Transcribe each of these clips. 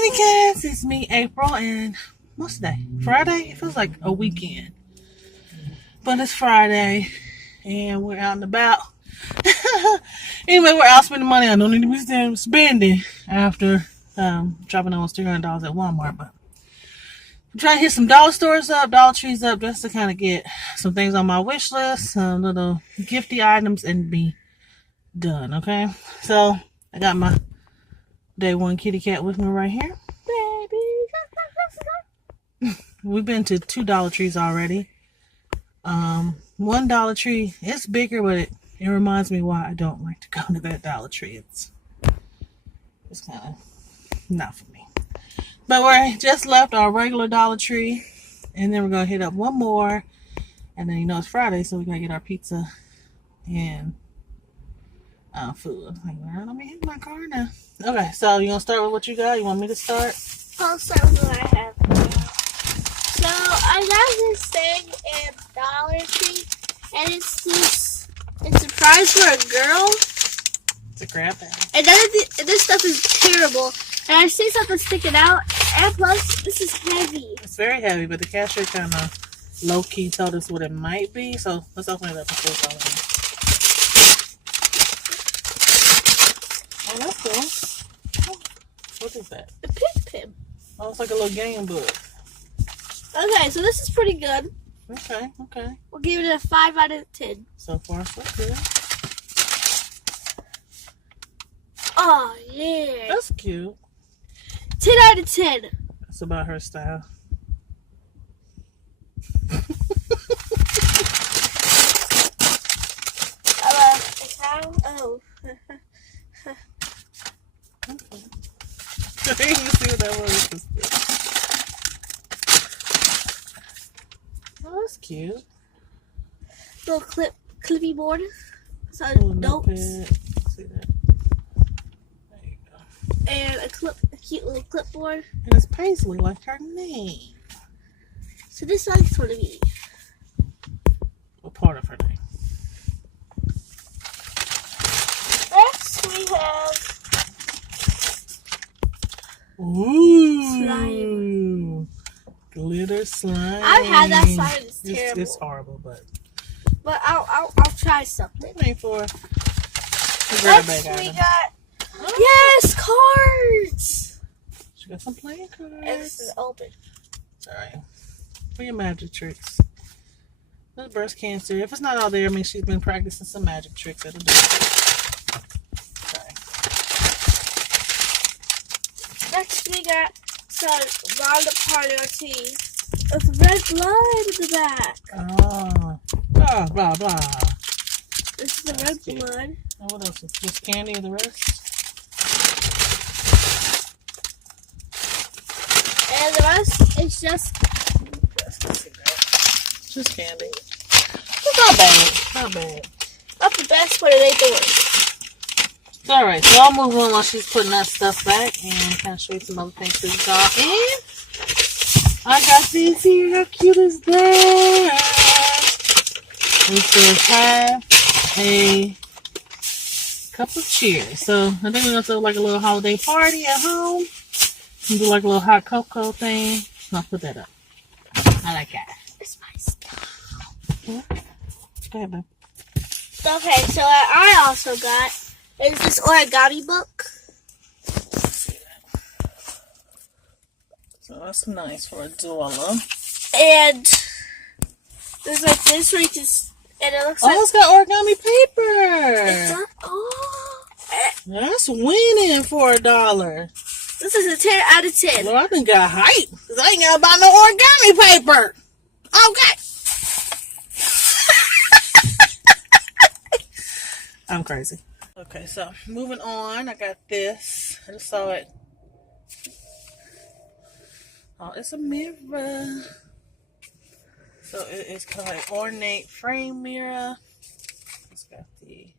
Kitty Cats, it's me, April, and what's today? Friday? It feels like a weekend. But it's Friday, and we're out and about. Anyway, we're out spending money I don't need to be spending after dropping almost $300 at Walmart. But I'm trying to hit some dollar stores up, Dollar Trees up, just to kind of get some things on my wish list, some little gifty items, and be done, okay? So, I got my day one kitty cat with me right here. Baby. We've been to 2 Dollar Trees already. One Dollar Tree, it's bigger, but it reminds me why I don't like to go to that Dollar Tree. It's kind of not for me. But we just left our regular Dollar Tree, and then we're going to hit up one more, and then it's Friday, so we got to get our pizza and food. Let me hit my car now. Okay, so you gonna start with what you got? You want me to start? I'll start with what I have. So I got this thing in Dollar Tree, and it's a prize for a girl. It's a crab bag. And this stuff is terrible. And I see something sticking out, and plus this is heavy. It's very heavy, but the cashier kind of low key told us what it might be. So let's open it up and see what's all in it. Oh, that's cool. What is that? A pin. Oh, it's like a little game book. Okay, so this is pretty good. Okay. We'll give it a 5 out of 10. So far, so good. Oh, yeah. That's cute. 10 out of 10. That's about her style. Oh. I didn't even see what that was. Oh, that's cute. Little clippy board. So notes. See that? There you go. And a cute little clipboard. And it's Paisley, like her name. So this one's going to be. What part of her name? Next we have. Ooh. Slime. Glitter slime. I've had that slime. It's terrible. It's horrible, but I'll try something. wait for it. Next we got yes, cards. She got some playing cards. And this is open. Sorry. For your magic tricks. There's breast cancer. If it's not all there, I mean she's been practicing some magic tricks. It'll do it. Next we got some Rhonda Parlor tea with red blood in the back. Oh. Blah, blah, blah. This is the red blood. And what else? Just candy and the rest? And the rest is just candy. It's not bad. Not bad. not the best, but it ain't the worst. Alright, so I'll move on while she's putting that stuff back and kind of show you some other things we got. And I got these here. How cute is that? It says have a cup of cheer. So I think we're going to do like a little holiday party at home. And do like a little hot cocoa thing. I'll put that up. I like that. It's my stuff. Go ahead, babe. Okay, so what I also got is this origami book. So that's nice for a doula. And there's like this where you just, and it looks like. Oh, it's got origami paper. It's not, That's winning for $1. This is a 10 out of 10. Well, I think I got hype. Because I ain't got to buy no origami paper. Okay. I'm crazy. Okay, so moving on. I got this. I just saw it. Oh, it's a mirror. So it's kind of like ornate frame mirror. It's got the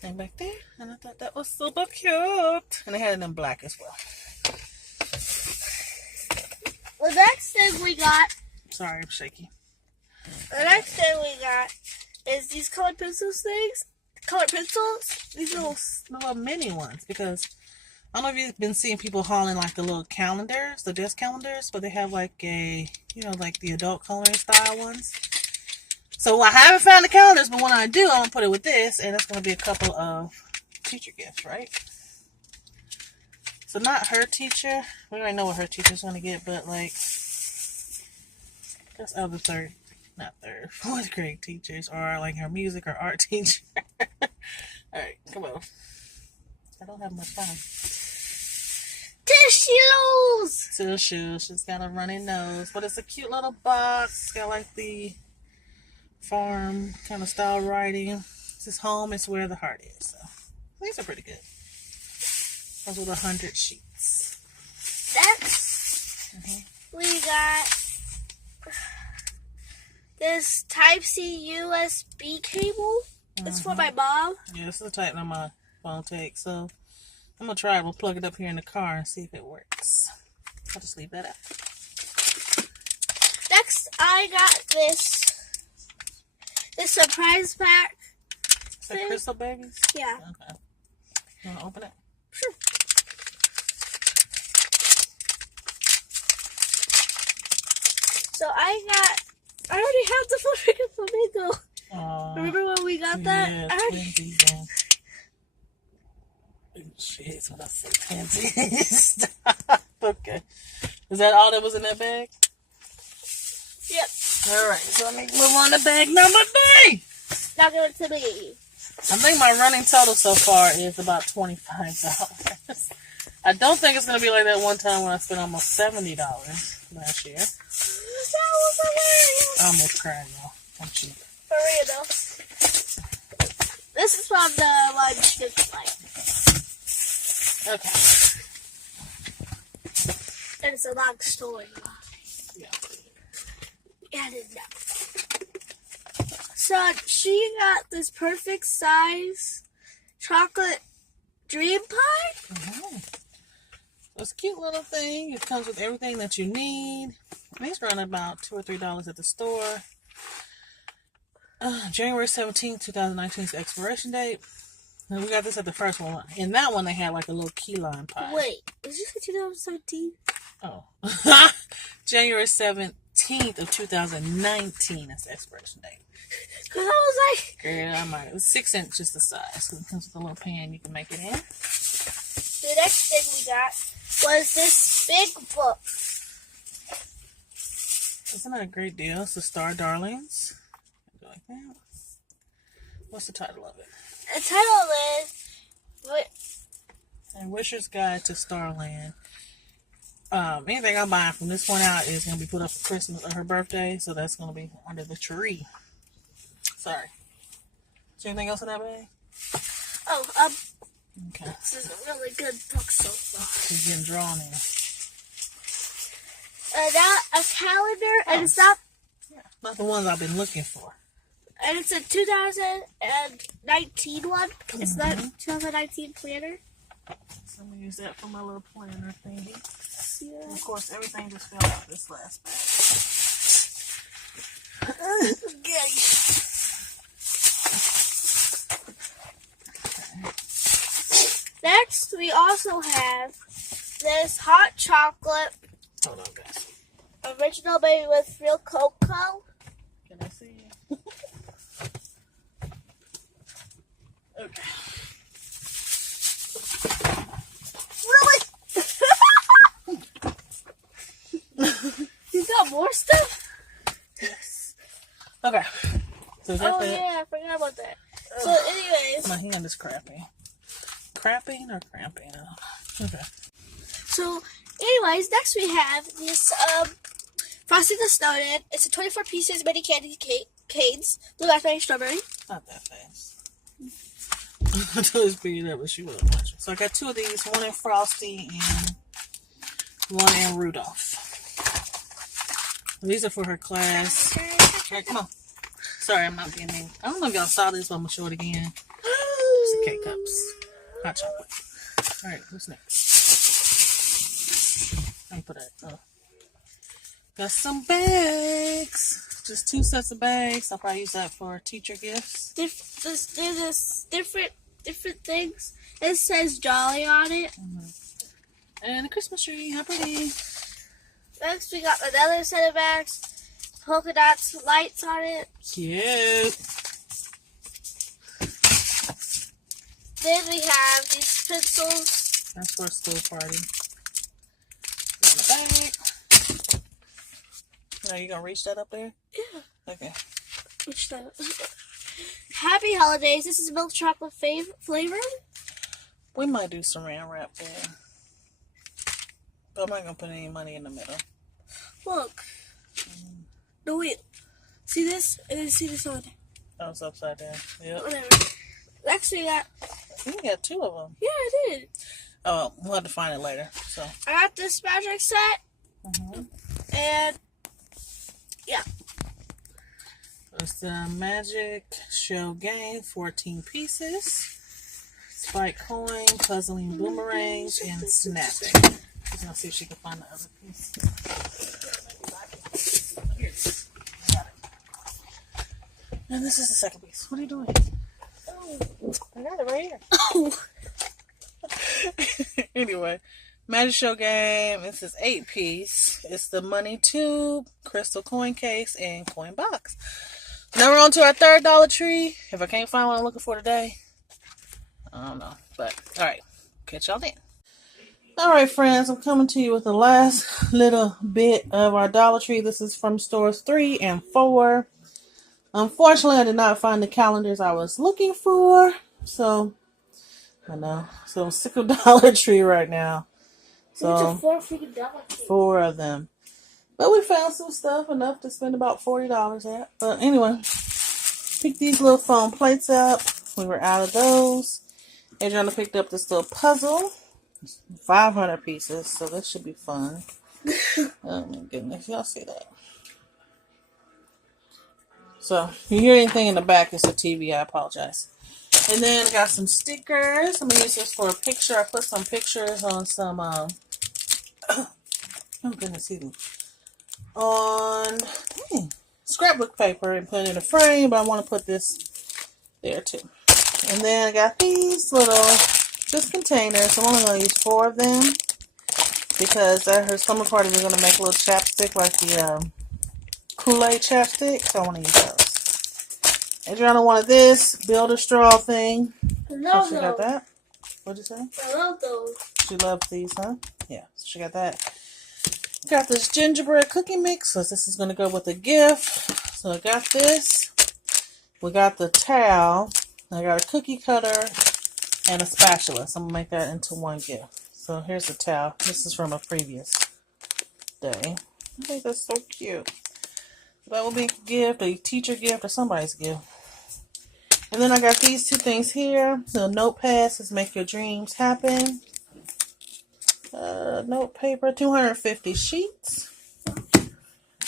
thing back there. And I thought that was super cute. And they had it in black as well. The next thing we got. Sorry, I'm shaky. The next thing we got is these colored pencils things. Colored pencils. These little mini ones, because I don't know if you've been seeing people hauling like the little calendars, the desk calendars, but they have like like the adult coloring style ones. So I haven't found the calendars, but when I do, I'm gonna put it with this, and it's gonna be a couple of teacher gifts, right? So not her teacher. We already know what her teacher's gonna get, but like that's other fourth grade teachers, or like her music or art teacher. Alright, come on. I don't have much time. Tissues! Tissues. She's got a runny nose. But it's a cute little box. It's got like the farm kind of style writing. This is home is where the heart is. So these are pretty good. Those are the 100 sheets. Next, we got this Type-C USB cable. It's for my mom. Yeah, this is the type that my phone takes. So I'm going to try it. We'll plug it up here in the car and see if it works. I'll just leave that out. Next, I got this surprise pack. Is that Crystal Babies? Yeah. Okay. You want to open it? Sure. So I already have the freaking flamingo. Remember when we got that? Yeah, twinsies. Shit, what I say, twinsies. Okay. Is that all that was in that bag? Yep. Alright, so let me move on to bag number B. Now give it to me. I think my running total so far is about $25. I don't think it's going to be like that one time when I spent almost $70 last year. That was hilarious. I almost cried, y'all. I'm cheap. For real though. This is from the lunch like. Okay. And it's a long story. Yeah. I didn't know. So she got this perfect size chocolate dream pie. It's a cute little thing. It comes with everything that you need. These run about $2 or $3 at the store. January 17th, 2019 is the expiration date. And we got this at the first one. In that one, they had like a little key lime pie. Wait, is this 2017? Oh. January 17th of 2019 is the expiration date. Because I was like... Girl, it was 6 inches the size. So it comes with a little pan you can make it in. The next thing we got was this big book. Isn't that a great deal? It's the Star Darlings. Like that. What's the title of it? The title is... And Wisher's Guide to Starland. Anything I'm buying from this point out is going to be put up for Christmas or her birthday, so that's going to be under the tree. Sorry. Is there anything else in that bag? Oh, okay. This is a really good book so far. She's getting drawn in. Now a calendar, and it's not the ones I've been looking for. And it's a 2019 one. It's not 2019 planner. So I'm going to use that for my little planner thingy. Yeah. And of course, everything just fell out this last bag. Okay. Next, we also have this hot chocolate. Hold on, guys. Original made with real cocoa. Can I see you? Okay. Really? You got more stuff? Yes. Okay. So that's Oh it. yeah, I forgot about that. So anyways. My hand is crappy. Crapping or cramping? Okay. So anyways, next we have this Frosty the Snowman. It's a 24 pieces mini candy canes. Blue raspberry strawberry. Not that fast. I told her to speed it up, but she wasn't watching. So I got 2 of these, one in Frosty and one in Rudolph. These are for her class. Right, come on. Sorry, I'm not being mean. I don't know if y'all saw this, but I'm going to show it again. It's the K-Cups. Hot chocolate. Alright, what's next? Let me put that up. Got some bags. Just 2 sets of bags. I'll probably use that for teacher gifts. There's different things. It says Jolly on it. And a Christmas tree. How pretty. Next, we got another set of bags. Polka dots, lights on it. Cute. Then we have these pencils. That's for a school party. In the bag. Now you gonna reach that up there? Yeah. Okay. Reach that up. Happy holidays. This is milk chocolate flavored. We might do saran wrap there. But I'm not gonna put any money in the middle. Look. No, wait. See this? And then see this on there. Oh, it's upside down. Yep. Whatever. Next, we got. I think you got two of them. Yeah, I did. Oh, we'll have to find it later. So. I got this magic set. And. Yeah. It's the Magic Show game, 14 pieces. Spike coin, puzzling boomerangs, and snapping. She's gonna see if she can find the other piece. Here. Got it. And this is the second piece. What are you doing? Oh, I got it right here. Oh. Anyway, Magic Show game. This is 8-piece. It's the money tube, crystal coin case, and coin box. Now we're on to our third Dollar Tree. If I can't find what I'm looking for today, I don't know. But, alright. Catch y'all then. Alright, friends. I'm coming to you with the last little bit of our Dollar Tree. This is from stores 3 and 4. Unfortunately, I did not find the calendars I was looking for. So, I know. So, I'm sick of Dollar Tree right now. So, $4 freaking Dollar Tree. 4 of them. But we found some stuff, enough to spend about $40 at. But anyway, picked these little foam plates up. We were out of those. Adriana picked up this little puzzle. 500 pieces, so this should be fun. Oh my goodness, y'all see that? So, if you hear anything in the back, it's a TV, I apologize. And then I got some stickers. I'm going to use this for a picture. I put some pictures on some, oh goodness, excuse me. On scrapbook paper and put it in a frame, but I want to put this there too. And then I got these little just containers. I'm only going to use 4 of them because at her summer party we're going to make a little chapstick like the Kool-Aid chapstick, so I want to use those. Adriana wanted this builder straw thing. No, she got that. What'd you say? I love those. She loves these, huh? Yeah, so she got that. Got this gingerbread cookie mix, so this is going to go with a gift. So I got this. We got the towel. I got a cookie cutter and a spatula. So I'm going to make that into one gift. So here's the towel. This is from a previous day. I think that's so cute. That will be a gift, a teacher gift, or somebody's gift. And then I got these 2 things here. The notepads says make your dreams happen. Note paper, 250 sheets.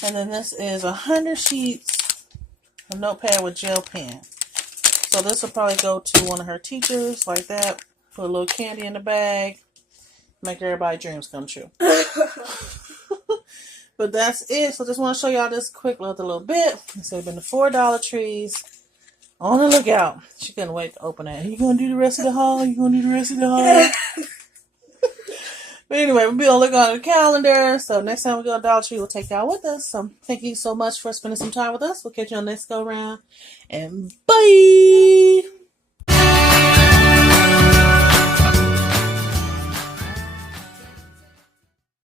And then this is 100 sheets of notepad with gel pen. So this will probably go to one of her teachers like that. Put a little candy in the bag. Make everybody's dreams come true. But that's it. So just want to show y'all this quick little bit. So it's been the 4 Dollar Trees. On the lookout. She couldn't wait to open it. Are you going to do the rest of the haul? You going to do the rest of the haul? But anyway, we'll be on the look on the calendar. So next time we go to Dollar Tree, we'll take y'all with us. So thank you so much for spending some time with us. We'll catch you on the next go round. And bye!